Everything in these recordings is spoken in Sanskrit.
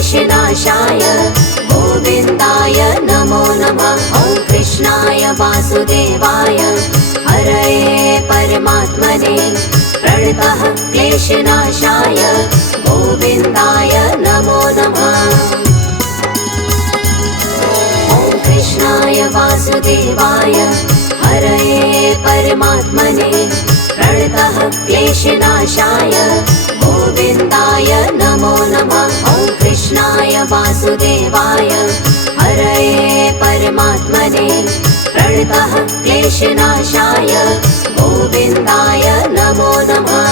क्लेशनाशाय गोविन्दाय नमो नमः। ॐ कृष्णाय वासुदेवाय हरये परमात्मने प्रणतः क्लेशनाशाय गोविन्दाय नमो नमः। ॐ कृष्णाय वासुदेवाय हरये परमात्मने प्रणतः क्लेशनाशाय गोविन्दाय नमो नमः। ॐ कृष्णाय वासुदेवाय हरये परमात्मने प्रणतः क्लेशनाशाय गोविन्दाय नमो नमः।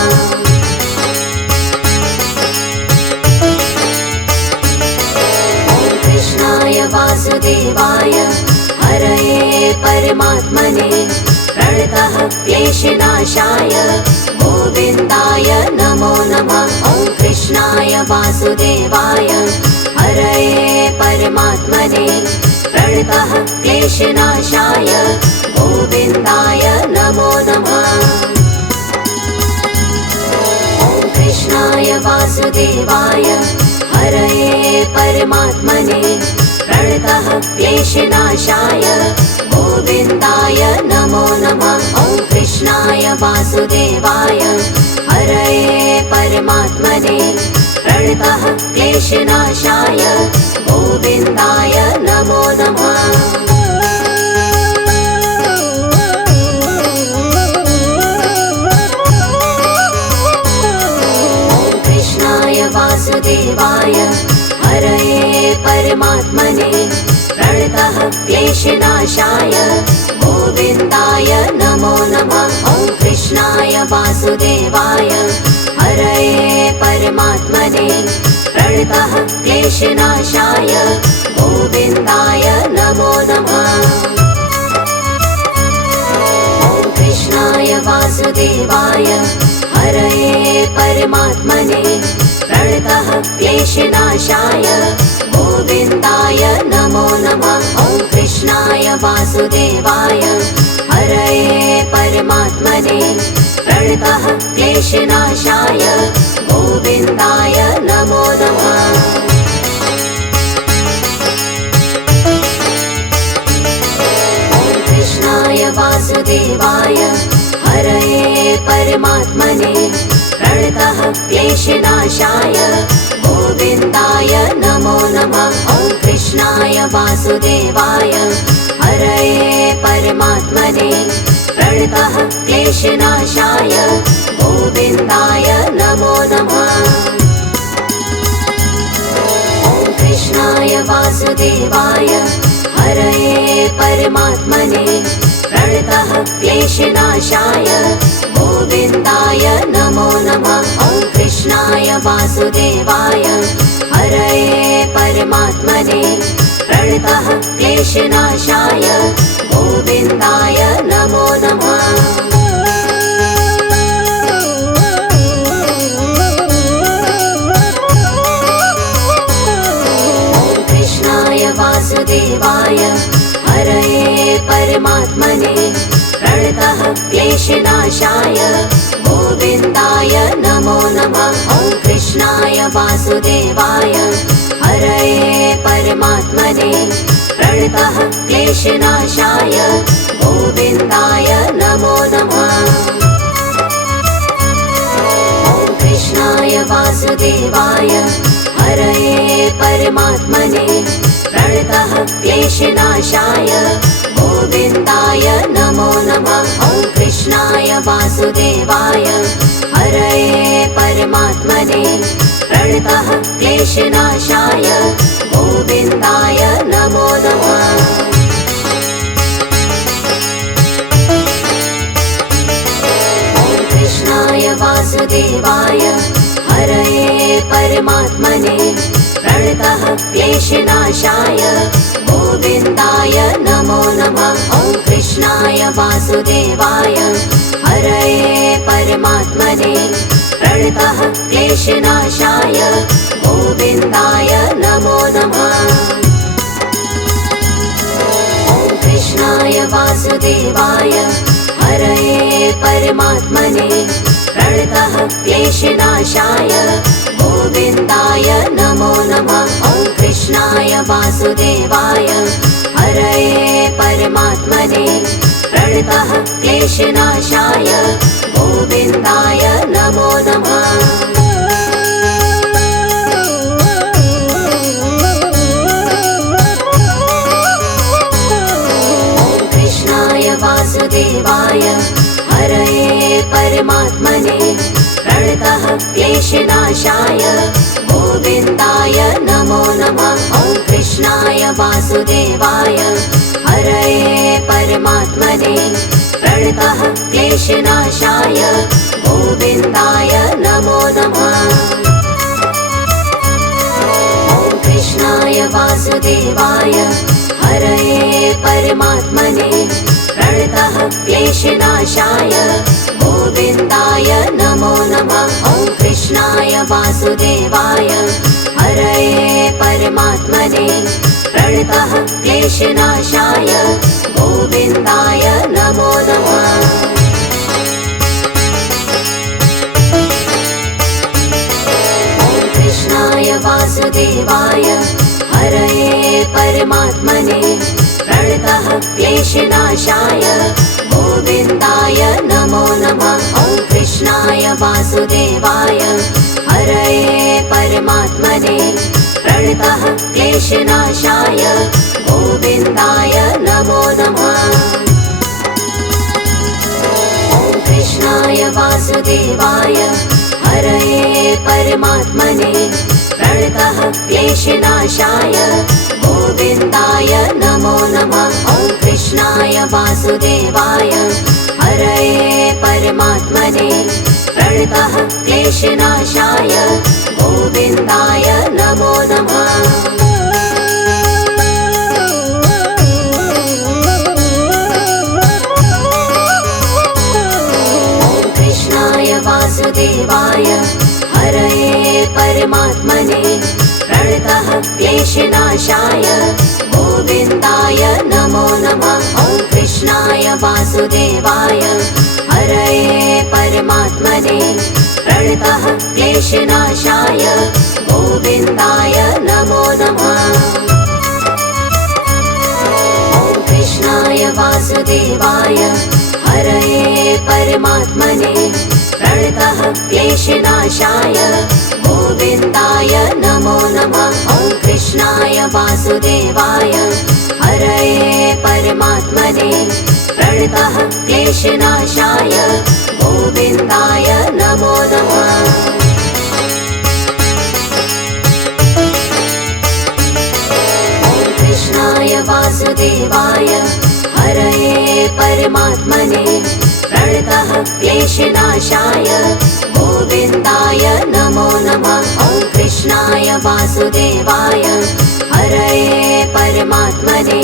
ॐ कृष्णाय वासुदेवाय हरये परमात्मने प्रणतः क्लेशनाशाय गोविन्दाय नमो नमः। ॐ कृष्णाय वासुदेवाय हरये परमात्मने प्रणतः क्लेशनाशाय गोविन्दाय नमो नमः। ॐ कृष्णाय वासुदेवाय हरये परमात्मने प्रणतः क्लेशनाशाय गोविन्दाय नमो नमः। ॐ कृष्णाय वासुदेवाय हरये परमात्मने प्रणतः क्लेशनाशाय गोविन्दाय नमो नमः। ॐ कृष्णाय वासुदेवाय हरये परमात्मने प्रणतः क्लेशनाशाय गोविन्दाय नमो नमः। ॐ कृष्णाय वासुदेवाय हरये परमात्मने प्रणतः क्लेशनाशाय गोविन्दाय नमो नमः। ॐ कृष्णाय वासुदेवाय हरये परमात्मने प्रणतः क्लेशनाशाय गोविन्दाय नमो नमः। ॐ कृष्णाय वासुदेवाय हरये परमात्मने प्रणतः क्लेशनाशाय गोविन्दाय नमो नमः। ॐ कृष्णाय वासुदेवाय हरये परमात्मने प्रणतः क्लेशनाशाय गोविन्दाय नमो नमः। ॐ कृष्णाय वासुदेवाय हरये परमात्मने प्रणतः क्लेशनाशाय गोविन्दाय नमो नमः। ॐ कृष्णाय वासुदेवाय हरये परमात्मने प्रणतः क्लेशनाशाय गोविन्दाय नमो नमः। ॐ कृष्णाय वासुदेवाय हरये परमात्मने प्रणतः क्लेशनाशाय गोविन्दाय नमो नमः। ॐ कृष्णाय वासुदेवाय हरये परमात्मने प्रणतः क्लेशनाशाय गोविन्दाय नमो नमः। ॐ कृष्णाय वासुदेवाय हरये परमात्मने प्रणतः क्लेशनाशाय गोविन्दाय नमो नमः। ॐ कृष्णाय वासुदेवाय हरये परमात्मने प्रणतः क्लेशनाशाय गोविन्दाय नमो नमः। ॐ कृष्णाय वासुदेवाय हरये परमात्मने प्रणतः क्लेशनाशाय गोविन्दाय नमो नमः। ॐ कृष्णाय वासुदेवाय हरये परमात्मने प्रणतः क्लेशनाशाय गोविन्दाय नमो नमः। ॐ कृष्णाय वासुदेवाय हरये परमात्मने प्रणतः क्लेशनाशाय गोविन्दाय नमो नमः। ॐ कृष्णाय वासुदेवाय हरये परमात्मने प्रणतः क्लेशनाशाय गोविन्दाय नमो नमः। वासुदेवाय हरये परमात्मने प्रणतः क्लेशनाशाय गोविन्दाय नमो नमः। वासुदेवाय हरये परमात्मने प्रणतः क्लेशनाशाय गोविन्दाय नमो नमः। ॐ कृष्णाय वासुदेवाय हरये परमात्मने प्रणतः क्लेशनाशाय गोविन्दाय नमो नमः। ॐ कृष्णाय वासुदेवाय हरये परमात्मने प्रणतः क्लेशनाशाय गोविन्दाय नमो नमः। ॐ कृष्णाय वासुदेवाय हरये परमात्मने प्रणतः क्लेशनाशाय गोविन्दाय नमो नमः। ॐ कृष्णाय वासुदेवाय हरये परमात्मने प्रणतः क्लेशनाशाय गोविन्दाय नमो नमः। ॐ कृष्णाय वासुदेवाय हरये परमात्मने प्रणतः क्लेशनाशाय गोविन्दाय नमो नमः। ॐ कृष्णाय वासुदेवाय हरये परमात्मने प्रणतः क्लेशनाशाय गोविन्दाय नमो नमः। ॐ कृष्णाय वासुदेवाय हरये परमात्मने प्रणतः क्लेशनाशाय गोविन्दाय नमो नमः। ॐ कृष्णाय वासुदेवाय हरये परमात्मने प्रणतः क्लेशनाशाय गोविन्दाय नमो नमः। ॐ कृष्णाय वासुदेवाय हरये परमात्मने प्रणतः क्लेशनाशाय गोविन्दाय नमो नमः। ॐ कृष्णाय वासुदेवाय हरये परमात्मने प्रणतः क्लेशनाशाय गोविन्दाय नमो नमः। ॐ कृष्णाय वासुदेवाय हरये परमात्मने प्रणतः क्लेशनाशाय गोविन्दाय नमो नमः। ॐ कृष्णाय वासुदेवाय हरये परमात्मने प्रणतः क्लेशनाशाय गोविन्दाय नमो नमः। ॐ कृष्णाय वासुदेवाय हरये परमात्मने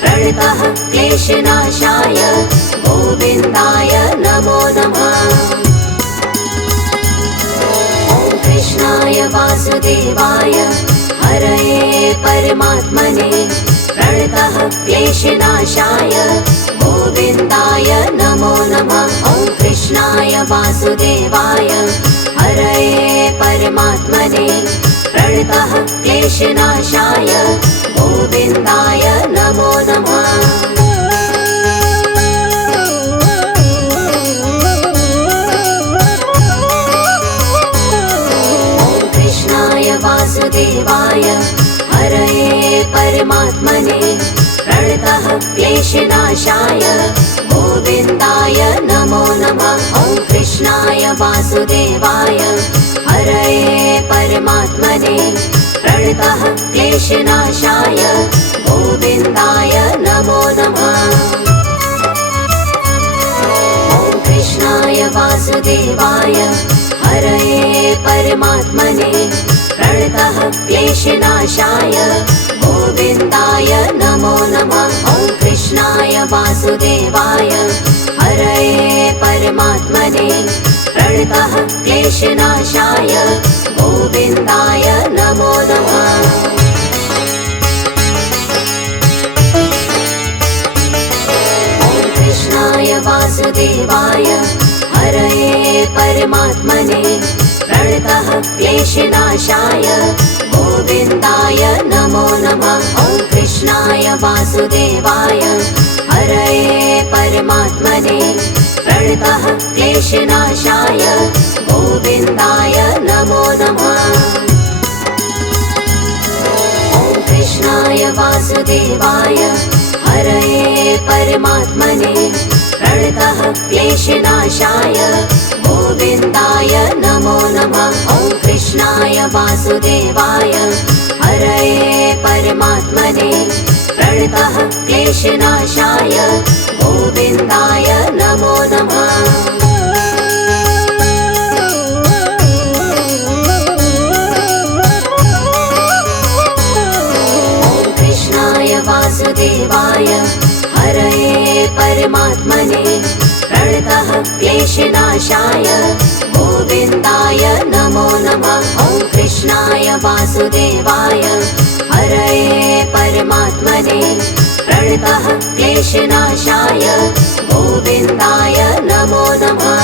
प्रणतः क्लेशनाशाय गोविन्दाय नमो नमः। ॐ कृष्णाय वासुदेवाय हरये परमात्मने प्रणतः क्लेशनाशाय गोविन्दाय नमो नमः। ॐ कृष्णाय वासुदेवाय हरये परमात्मने प्रणतः क्लेशनाशाय गोविन्दाय नमो नमः। ॐ कृष्णाय वासुदेवाय हरये परमात्मने प्रणतः क्लेशनाशाय गोविन्दाय नमो नमः। ॐ कृष्णाय वासुदेवाय हरये परमात्मने प्रणतः क्लेशनाशाय गोविन्दाय नमो नमः। ॐ कृष्णाय वासुदेवाय हरये परमात्मने प्रणतः क्लेशनाशाय गोविन्दाय नमो नमः। ॐ कृष्णाय वासुदेवाय हरये परमात्मने प्रणतः क्लेशनाशाय गोविन्दाय नमो नमः। ॐ कृष्णाय वासुदेवाय हरये परमात्मने प्रणतः क्लेशनाशाय गोविन्दाय नमो नमः। ॐ वासुदेवाय हरये परमात्मने प्रणतः क्लेशनाशाय गोविन्दाय नमो नमः। ॐ कृष्णाय वासुदेवाय हरये परमात्मने प्रणतः क्लेशनाशाय गोविन्दाय नमो नमः। ॐ कृष्णाय वासुदेवाय हरये परमात्मने प्रणतः क्लेशनाशाय गोविन्दाय नमो नमः। ॐ कृष्णाय वासुदेवाय हरये परमात्मने प्रणतः क्लेशनाशाय गोविन्दाय नमो नमः। ॐ कृष्णाय वासुदेवाय हरये परमात्मने प्रणतः क्लेशनाशाय गोविन्दाय नमो नमः।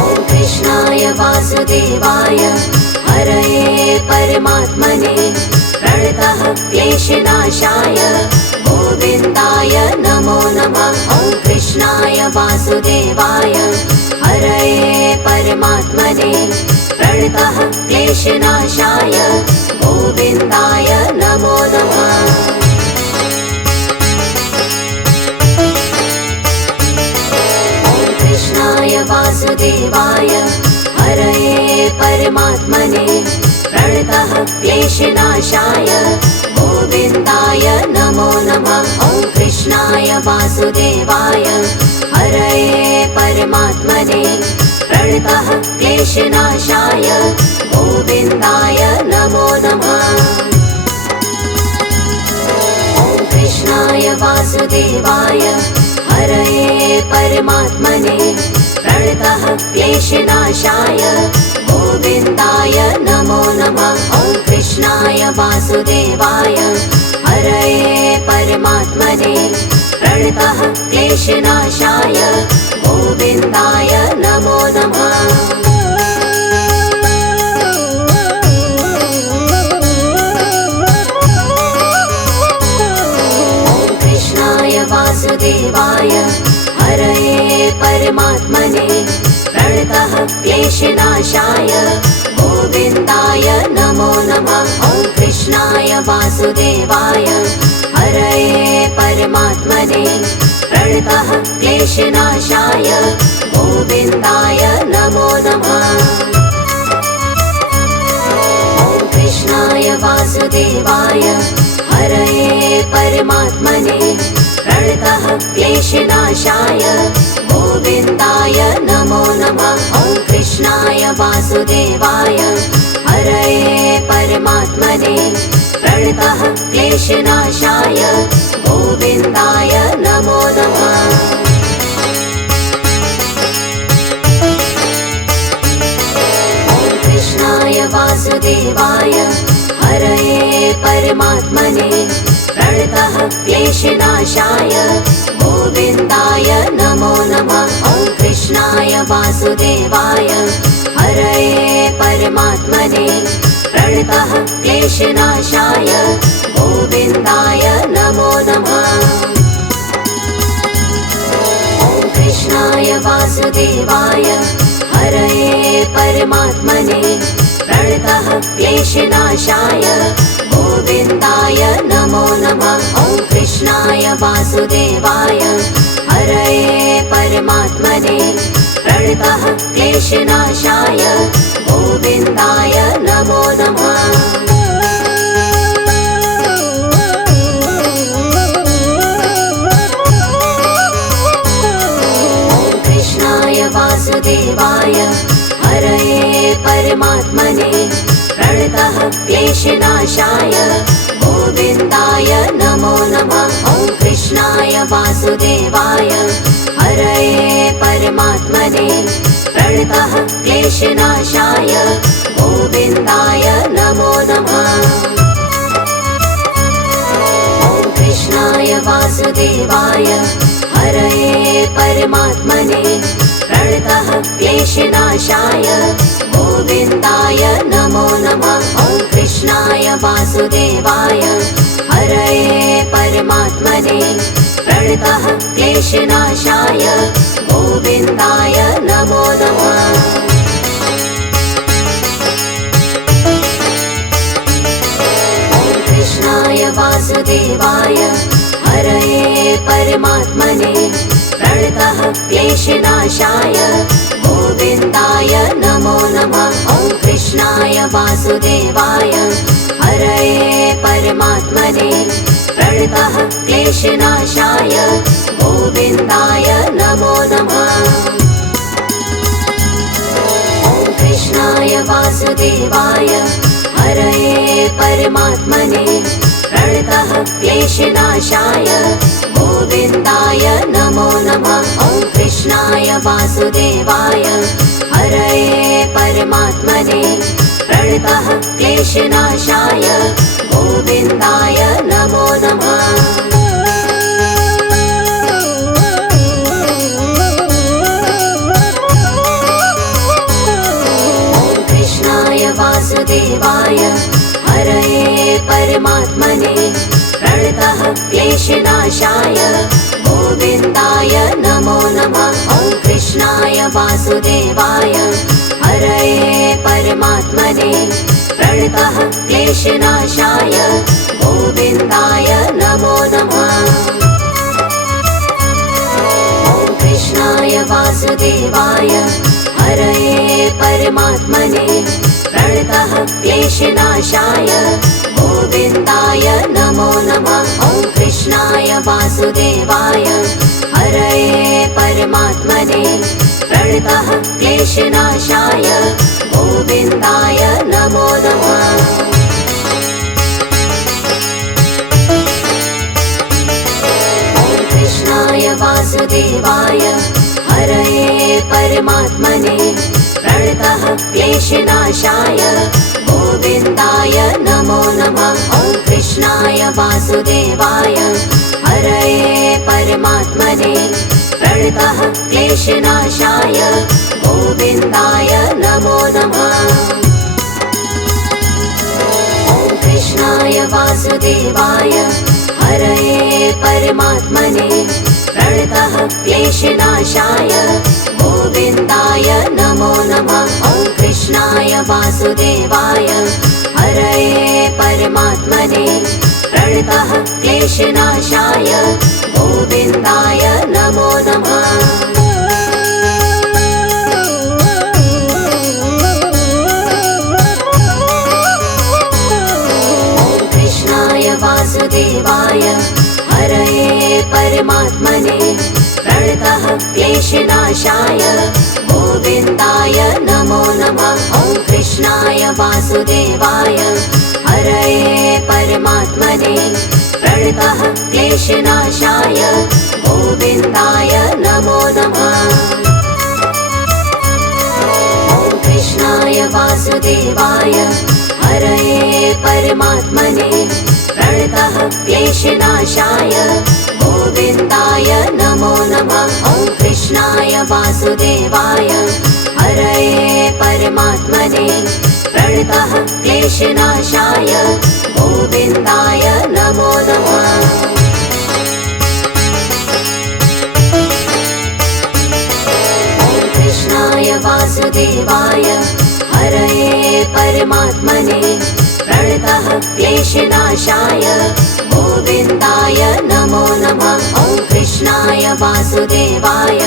ॐ कृष्णाय वासुदेवाय हरये परमात्मने प्रणतः क्लेशनाशाय गोविन्दाय नमो नमः। ॐ कृष्णाय वासुदेवाय हरये परमात्मने प्रणतः क्लेशनाशाय गोविन्दाय नमो नमः। ॐ कृष्णाय वासुदेवाय हरये परमात्मने प्रणतः क्लेशनाशाय गोविन्दाय नमो नमः। ॐ कृष्णाय वासुदेवाय हरये परमात्मने प्रणतः क्लेशनाशाय गोविन्दाय नमो नमः। ॐ कृष्णाय वासुदेवाय हरये परमात्मने प्रणतः क्लेशनाशाय गोविन्दाय नमो नमः। ॐ कृष्णाय वासुदेवाय हरये परमात्मने प्रणतः क्लेशनाशाय गोविन्दाय नमो नमः। ॐ कृष्णाय वासुदेवाय हरये परमात्मने प्रणतः क्लेशनाशाय गोविन्दाय नमो नमः। ॐ कृष्णाय वासुदेवाय हरये परमात्मने प्रणतः क्लेशनाशाय गोविन्दाय नमो नमः। ॐ कृष्णाय वासुदेवाय हरये परमात्मने प्रणतः क्लेशनाशाय गोविन्दाय नमो नमः। ॐ कृष्णाय वासुदेवाय हरये परमात्मने प्रणतः क्लेशनाशाय गोविन्दाय नमो नमः। ॐ कृष्णाय वासुदेवाय हरये परमात्मने प्रणतः क्लेशनाशाय गोविन्दाय नमो नमः। ॐ कृष्णाय वासुदेवाय हरये परमात्मने प्रणतः क्लेशनाशाय गोविन्दाय नमो नमः। ॐ कृष्णाय वासुदेवाय हरये परमात्मने प्रणतः क्लेशनाशाय गोविन्दाय नमो नमः। ॐ कृष्णाय वासुदेवाय हरये परमात्मने प्रणतः क्लेशनाशाय गोविन्दाय नमो नमः। ॐ कृष्णाय वासुदेवाय हरये परमात्मने प्रणतः क्लेशनाशाय गोविन्दाय नमो नमः। ॐ कृष्णाय वासुदेवाय हरये परमात्मने प्रणतः क्लेशनाशाय गोविन्दाय नमो नमः। ॐ कृष्णाय वासुदेवाय हरये परमात्मने प्रणतः क्लेशनाशाय गोविन्दाय नमो नमः। ॐ कृष्णाय वासुदेवाय वासुदेवाय हरये परमात्मने प्रणतः क्लेशनाशाय गोविन्दाय नमो नमः। कृष्णाय वासुदेवाय हरये परमात्मने प्रणतः क्लेशनाशाय गोविन्दाय नमो नमः। ॐ कृष्णाय वासुदेवाय हरये परमात्मने प्रणतः क्लेशनाशाय गोविन्दाय नमो नमः। ॐ कृष्णाय वासुदेवाय हरये परमात्मने प्रणतः क्लेशनाशाय गोविन्दाय नमो नमः। ॐ कृष्णाय वासुदेवाय हरये परमात्मने प्रणतः क्लेशनाशाय गोविन्दाय नमो नमः। वासुदेवाय हरये परमात्मने प्रणतः क्लेशनाशाय गोविन्दाय नमो नमः। ॐ कृष्णाय वासुदेवाय हरये परमात्मने प्रणतः क्लेशनाशाय गोविन्दाय नमो नमः। ॐ कृष्णाय वासुदेवाय हरये परमात्मने प्रणतः क्लेशनाशाय गोविन्दाय नमो नमः। ॐ कृष्णाय वासुदेवाय हरये परमात्मने प्रणतः क्लेशनाशाय गोविन्दाय नमो नमः। ॐ कृष्णाय वासुदेवाय हरये परमात्मने प्रणतः क्लेशनाशाय गोविन्दाय नमो नमः। ॐ कृष्णाय वासुदेवाय हरये परमात्मने प्रणतः क्लेशनाशाय गोविन्दाय नमो नमः। ॐ कृष्णाय वासुदेवाय हरये परमात्मने प्रणतः क्लेशनाशाय गोविन्दाय नमो नमः। ॐ कृष्णाय वासुदेवाय हरये परमात्मने प्रणतः क्लेशनाशाय गोविन्दाय नमो नमः। ॐ कृष्णाय वासुदेवाय हरये परमात्मने प्रणतः क्लेशनाशाय गोविन्दाय नमो नमः। ॐ कृष्णाय वासुदेवाय हरये परमात्मने प्रणतः क्लेशनाशाय गोविन्दाय नमो नमः। ॐ कृष्णाय वासुदेवाय हरये परमात्मने प्रणतः क्लेशनाशाय गोविन्दाय नमो नमः। ॐ कृष्णाय वासुदेवाय हरये परमात्मने प्रणतः क्लेशनाशाय गोविन्दाय नमो नमः। ॐ कृष्णाय वासुदेवाय हरये परमात्मने प्रणतः क्लेशनाशाय गोविन्दाय नमो नमः। ॐ कृष्णाय वासुदेवाय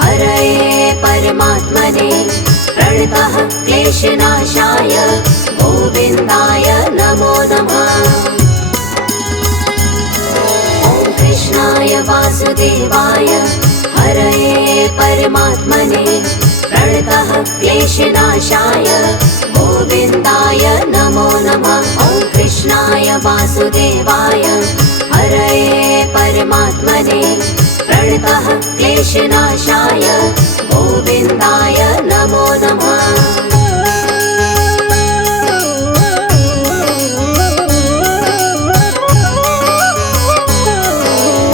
हरये परमात्मने प्रणतः क्लेशनाशाय गोविन्दाय नमो नमः। ॐ कृष्णाय वासुदेवाय हरये परमात्मने प्रणतः क्लेशनाशाय गोविन्दाय नमो नमः। ॐ कृष्णाय वासुदेवाय हरये परमात्मने प्रणतः क्लेशनाशाय गोविन्दाय नमो नमः।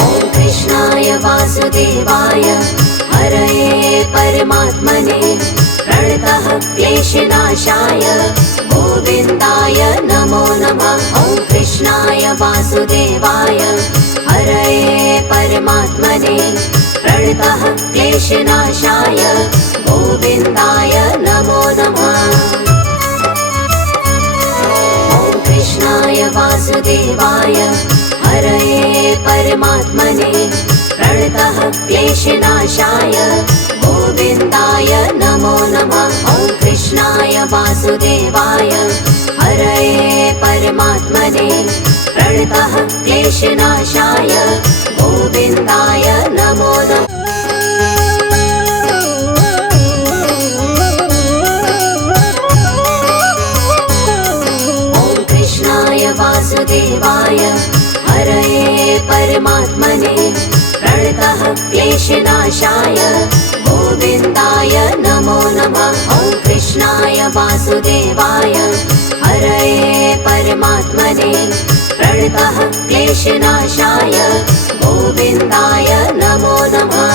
ॐ कृष्णाय वासुदेवाय हरये परमात्मने प्रणतः क्लेशनाशाय गोविन्दाय नमो नमः। कृष्णाय वासुदेवाय हरये परमात्मने प्रणतः क्लेशनाशाय गोविन्दाय नमो नमः। ॐ कृष्णाय वासुदेवाय हरये परमात्मने प्रणतः क्लेशनाशाय गोविन्दाय नमो नमः। ॐ कृष्णाय वासुदेवाय हरये परमात्मने प्रणतः क्लेशनाशाय गोविन्दाय नमो नमः। ॐ कृष्णाय वासुदेवाय हरये परमात्मने प्रणतः क्लेशनाशाय गोविन्दाय नमो नमः। ॐ कृष्णाय वासुदेवाय हरये परमात्मने प्रणतः क्लेशनाशाय गोविन्दाय नमो नमः।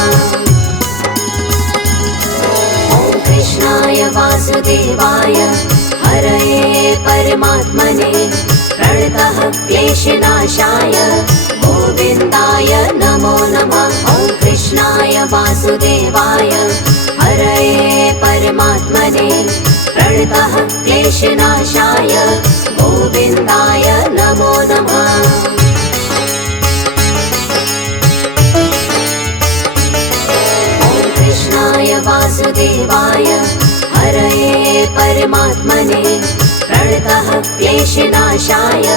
ॐ कृष्णाय वासुदेवाय हरये परमात्मने प्रणतः क्लेशनाशाय गोविन्दाय नमो नमः। ॐ कृष्णाय वासुदेवाय हरये परमात्मने प्रणतः क्लेशनाशाय गोविन्दाय नमो नमः। ॐ कृष्णाय वासुदेवाय हरये परमात्मने प्रणतः क्लेशनाशाय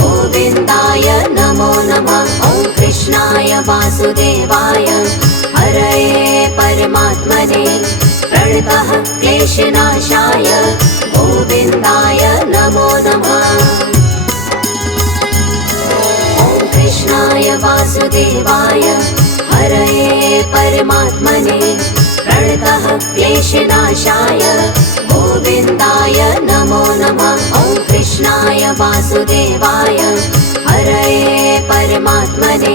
गोविन्दाय नमो नमः। ॐ कृष्णाय वासुदेवाय हरये परमात्मने प्रणतः क्लेशनाशाय गोविन्दाय नमो नमः। ॐ कृष्णाय वासुदेवाय हरये परमात्मने प्रणतः क्लेशनाशाय गोविन्दाय नमो नमः। ॐ कृष्णाय वासुदेवाय हरये परमात्मने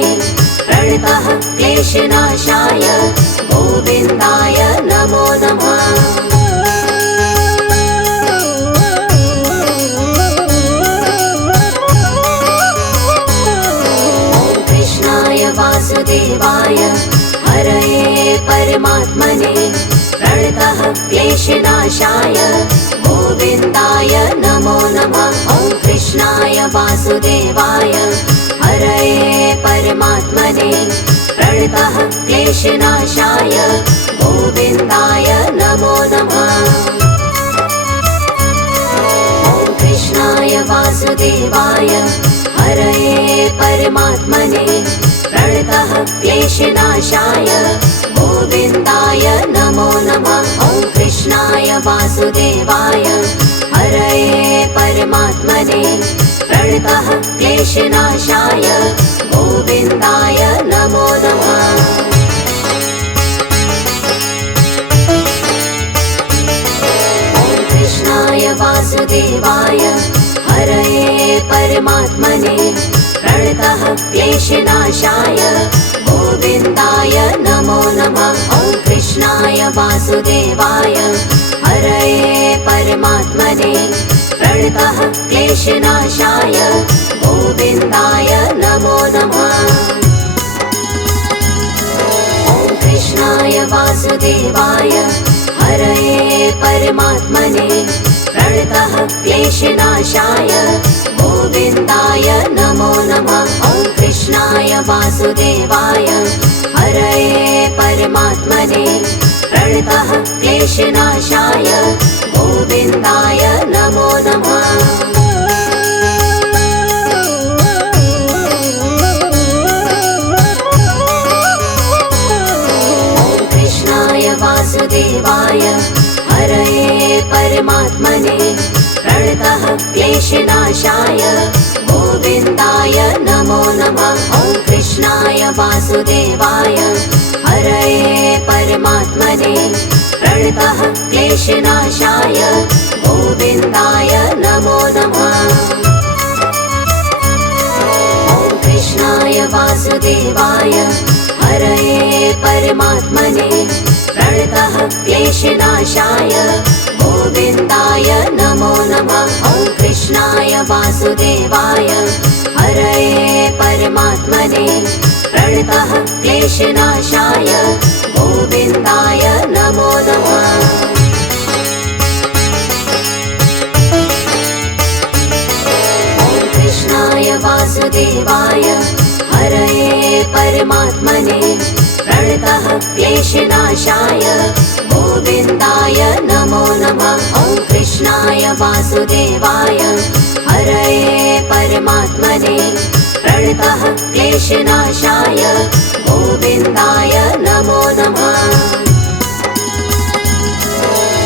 प्रणतः क्लेशनाशाय गोविन्दाय नमो नमः। ॐ कृष्णाय वासुदेवाय हरये परमात्मने प्रणतः क्लेशनाशाय गोविन्दाय नमो नमः। ॐ कृष्णाय वासुदेवाय हरये परमात्मने प्रणतः क्लेशनाशाय गोविन्दाय नमो नमः। ॐ कृष्णाय वासुदेवाय हरये परमात्मने प्रणतः क्लेशनाशाय गोविन्दाय नमो नमः। ॐ कृष्णाय वासुदेवाय हरये परमात्मने प्रणतः क्लेशनाशाय गोविन्दाय नमो नमः। ॐ कृष्णाय वासुदेवाय हरये परमात्मने प्रणतः क्लेशनाशाय गोविन्दाय नमो नमः। ॐ कृष्णाय वासुदेवाय हरये परमात्मने प्रणतः क्लेशनाशाय गोविन्दाय नमो नमः। ॐ कृष्णाय वासुदेवाय हरये परमात्मने प्रणतः क्लेशनाशाय गोविन्दाय नमो नमः। ॐ कृष्णाय वासुदेवाय हरये परमात्मने प्रणतः क्लेशनाशाय गोविन्दाय नमो नमः। ॐ कृष्णाय वासुदेवाय हरये परमात्मने प्रणतः क्लेशनाशाय गोविन्दाय नमो नमः। ॐ कृष्णाय वासुदेवाय हरये परमात्मने प्रणतः क्लेशनाशाय गोविन्दाय नमो नमः। ॐ कृष्णाय वासुदेवाय हरये परमात्मने प्रणतः क्लेशनाशाय गोविन्दाय नमो नमः। ॐ कृष्णाय वासुदेवाय परमात्मने प्रणतः क्लेशनाशाय गोविन्दाय नमो नमः। ॐ कृष्णाय वासुदेवाय हरये परमात्मने प्रणतः क्लेशनाशाय गोविन्दाय नमो नमः। ॐ कृष्णाय वासुदेवाय हरये परमात्मने प्रणतः क्लेशनाशाय गोविन्दाय नमो नमः।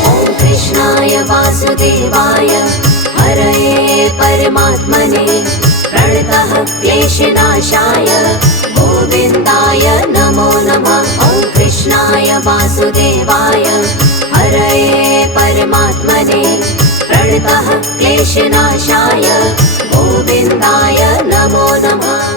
ॐ कृष्णाय वासुदेवाय हरये परमात्मने प्रणतः क्लेशनाशाय गोविन्दाय नमो नमः। ॐ कृष्णाय वासुदेवाय हरये परमात्मने प्रणतः क्लेशनाशाय गोविन्दाय नमो नमः।